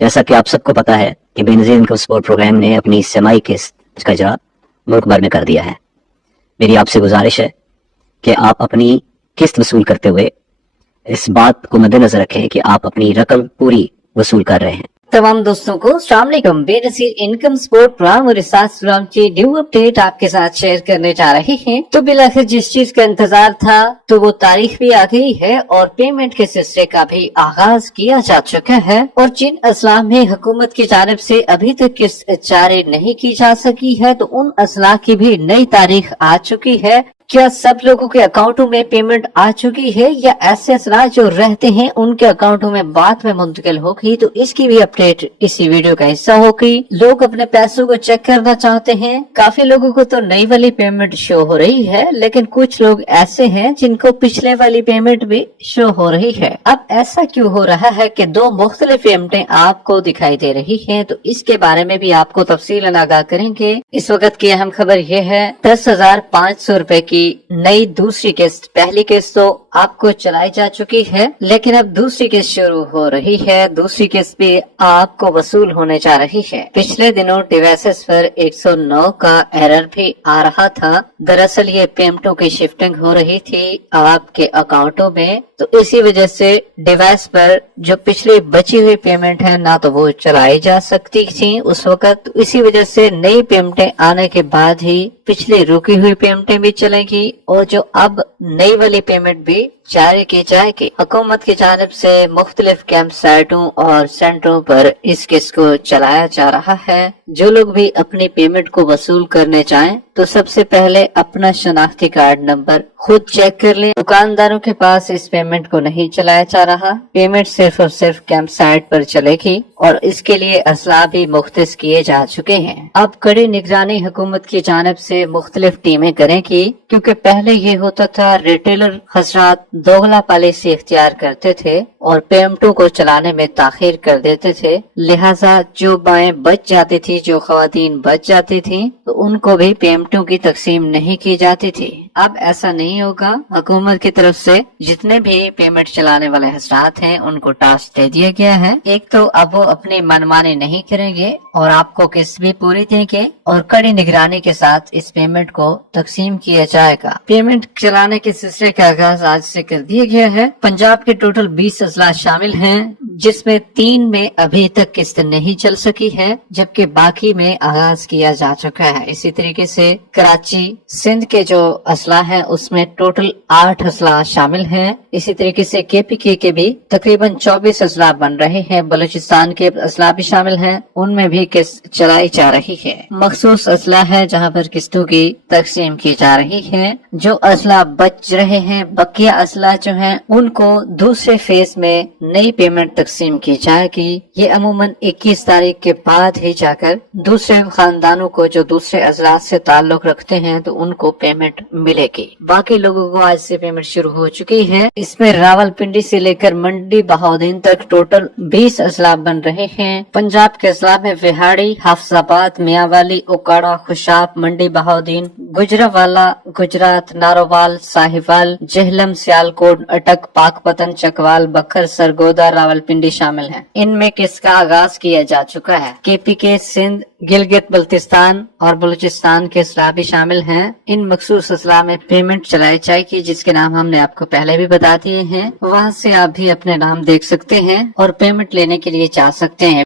جیسا کہ آپ سب کو پتا ہے کہ بے نظیر انکم سپورٹ پروگرام نے اپنی سمائی قسط کا اجرا ملک بھر میں کر دیا ہے۔ میری آپ سے گزارش ہے کہ آپ اپنی قسط وصول کرتے ہوئے اس بات کو مد نظر رکھیں کہ آپ اپنی رقم پوری وصول کر رہے ہیں۔ تمام دوستوں کو السلام علیکم۔ بے نظیر انکم سپورٹ پروگرام اور ریسرچ پروگرام کی نیو اپڈیٹ آپ کے ساتھ شیئر کرنے جا رہے ہیں۔ تو بالآخر جس چیز کا انتظار تھا تو وہ تاریخ بھی آ گئی ہے اور پیمنٹ کے سلسلے کا بھی آغاز کیا جا چکا ہے، اور جن اضلاع میں حکومت کی جانب سے ابھی تک قسط جاری نہیں کی جا سکی ہے تو ان اضلاع کی بھی نئی تاریخ آ چکی ہے۔ کیا سب لوگوں کے اکاؤنٹوں میں پیمنٹ آ چکی ہے یا ایسے اضلاع جو رہتے ہیں ان کے اکاؤنٹوں میں بعد میں منتقل ہوگی؟ تو اس کی بھی اپڈیٹ اسی ویڈیو کا حصہ ہوگی۔ لوگ اپنے پیسوں کو چیک کرنا چاہتے ہیں، کافی لوگوں کو تو نئی والی پیمنٹ شو ہو رہی ہے، لیکن کچھ لوگ ایسے ہیں جن کو پچھلے والی پیمنٹ بھی شو ہو رہی ہے۔ اب ایسا کیوں ہو رہا ہے کہ دو مختلف پیمنٹیں آپ کو دکھائی دے رہی ہیں؟ تو اس کے بارے میں بھی آپ کو تفصیل آگاہ کریں گے۔ اس وقت کی اہم خبر یہ ہے 10,500 روپے کی نئی دوسری قسط، پہلی قسط تو آپ کو چلائی جا چکی ہے لیکن اب دوسری قسط شروع ہو رہی ہے۔ دوسری قسط بھی آپ کو وصول ہونے جا رہی ہے۔ پچھلے دنوں ڈیوائسز پر 109 کا ایرر بھی آ رہا تھا۔ دراصل یہ پیمنٹوں کی شفٹنگ ہو رہی تھی آپ کے اکاؤنٹوں میں، تو اسی وجہ سے ڈیوائس پر جو پچھلی بچی ہوئی پیمنٹ ہے نہ تو وہ چلائی جا سکتی تھی اس وقت، اسی وجہ سے نئی پیمنٹیں آنے کے بعد ہی پچھلی رکی ہوئی پیمنٹیں بھی چلیں گی اور جو اب نئی والی پیمنٹ بھی جاری کی جائے گی۔ حکومت کی جانب سے مختلف کیمپ سائٹوں اور سینٹروں پر اس قسط کو چلایا جا رہا ہے۔ جو لوگ بھی اپنی پیمنٹ کو وصول کرنے چاہیں تو سب سے پہلے اپنا شناختی کارڈ نمبر خود چیک کر لیں۔ دکانداروں کے پاس اس پیمنٹ کو نہیں چلایا جا رہا، پیمنٹ صرف اور صرف کیمپ سائٹ پر چلے گی اور اس کے لیے اسلحہ بھی مختص کیے جا چکے ہیں۔ اب کڑی نگرانی حکومت کی جانب سے مختلف ٹیمیں کریں گی، کیونکہ پہلے یہ ہوتا تھا ریٹیلر حضرات دوگلا پالیسی اختیار کرتے تھے اور پیمنٹوں کو چلانے میں تاخیر کر دیتے تھے، لہٰذا جو بائیں بچ جاتی تھی، جو خواتین بچ جاتی تھیں تو ان کو بھی پیمنٹوں کی تقسیم نہیں کی جاتی تھی۔ اب ایسا نہیں ہوگا، حکومت کی طرف سے جتنے بھی پیمنٹ چلانے والے حضرات ہیں ان کو ٹاسک دے دیا گیا ہے۔ ایک تو اب وہ اپنی منمانی نہیں کریں گے اور آپ کو قسط بھی پوری دیں گے اور کڑی نگرانی کے ساتھ اس پیمنٹ کو تقسیم کیا جائے گا۔ پیمنٹ چلانے کے سلسلے کا آغاز آج سے کر دیا گیا ہے۔ پنجاب کے ٹوٹل 20 اضلاع شامل ہیں، جس میں 3 میں ابھی تک قسط نہیں چل سکی ہے جبکہ باقی میں آغاز کیا جا چکا ہے۔ اسی طریقے سے کراچی سندھ کے جو اضلاع ہیں اس میں ٹوٹل 8 اضلاع شامل ہیں۔ اسی طریقے سے KPK کے بھی تقریباً 24 اضلاع بن رہے ہیں۔ بلوچستان کے اضلاع بھی شامل ہیں، ان میں بھی قسط چلائی جا رہی ہے۔ مخصوص اضلاع ہے جہاں پر قسطوں کی تقسیم کی جا رہی ہے۔ جو اضلاع بچ رہے ہیں، بقیہ اضلاع جو ہیں ان کو دوسرے فیز میں نئی پیمنٹ تقسیم کی جائے گی۔ یہ عموماً 21 تاریخ کے بعد ہی جا کر دوسرے خاندانوں کو جو دوسرے اضلاع سے تعلق رکھتے ہیں تو ان کو پیمنٹ ملے گی۔ باقی لوگوں کو آج سے پیمنٹ شروع ہو چکی ہے۔ اس میں راول پنڈی سے لے کر منڈی بہاؤدین تک ٹوٹل 20 اضلاع بن رہے ہیں۔ پنجاب کے اضلاع میں وہاڑی، حافظ آباد، میاں والی، اوکاڑا، خوشاب، منڈی بہاؤدین، گجراوالا، گجرات، نارووال، ساہیوال، جہلم، سیالکوٹ، اٹک، پاک پتن، چکوال، بکھر، سرگودا، راول پنڈی شامل ہیں۔ ان میں قسط کا آغاز کیا جا چکا ہے۔ KPK سندھ، گلگت بلتستان اور بلوچستان کے اضلاع بھی شامل ہیں۔ ان مخصوص اضلاع میں پیمنٹ چلائی جائے گی جس کے نام ہم نے آپ کو پہلے بھی بتا دیے ہیں، وہاں سے آپ بھی اپنے نام دیکھ سکتے ہیں اور پیمنٹ لینے کے لیے جا سکتے ہیں۔